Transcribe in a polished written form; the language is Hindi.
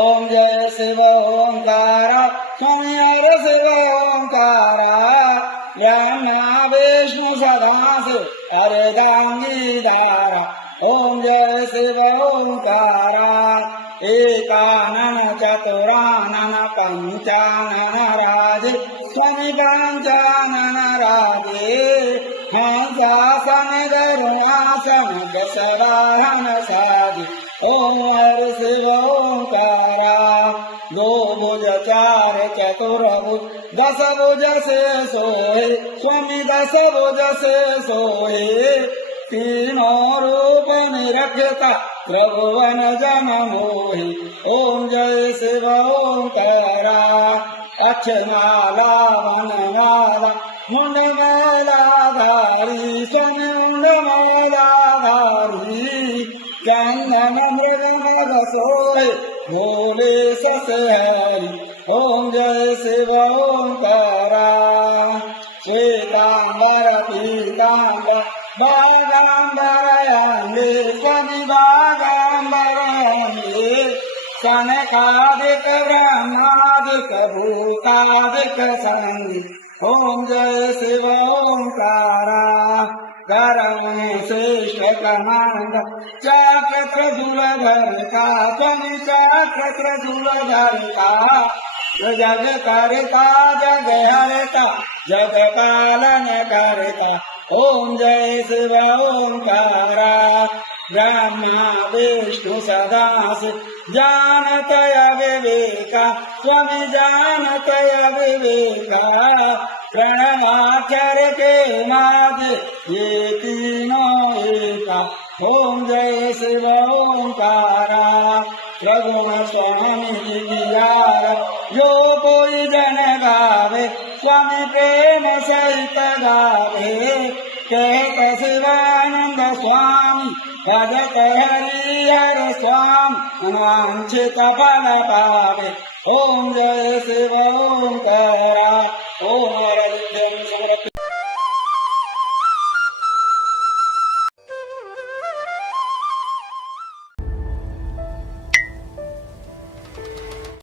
ओम जय शिव ओंकार स्वामी हर शिव ओंकार ब्रह्मा विष्णु सदा शिव अर्धांगीधारा ओम जय शिव ओंकार एकानन चतुरानन पंचानन राजे स्वामी पंचानन राजे हंसासन गरुणासन दशवाहन साधि ओम हर शिव ओंकारा दो भुज चार चतुर्भुज दस भुज से सोहे स्वामी दस भुज से सोहे तीनों रूप निरखता त्रिभुवन जन मोहि ओम जय शिव ओंकारा अक्षमाला वनमाला मुंडमाला धारी स्वामी मुंडमाला धारी चंदन मृग सोहे भोले ससहरी ओम जय शिव ओंकारा श्वेतांबर पीतांबर बागांबरयान्ले स्वामी बागांबरयान्ले सनकादिक ब्रह्मादिक भूतादिक संगी ओम जय शिव ओंकारा करम श्रेष्ठ कमांड चक्र धूलधर का स्वामी चक्र धूलधर का जग करता जग हरता जग पालन करता ओम जय शिव ओंकारा ब्रह्मा विष्णु सदा शिव जानतय विवेका स्वामी जानतय विवेका प्रणवाक्षर के माधे ये तीनों एका ओम जय शिव ओंकारा रघुनाथ स्वामी यार जो कोई जन गावे स्वामी प्रेम सहित गावे कहत शिवानंद स्वामी भजत हरिहर स्वामी वांछित फल पावे ओम जय शिव ओंकारा ओम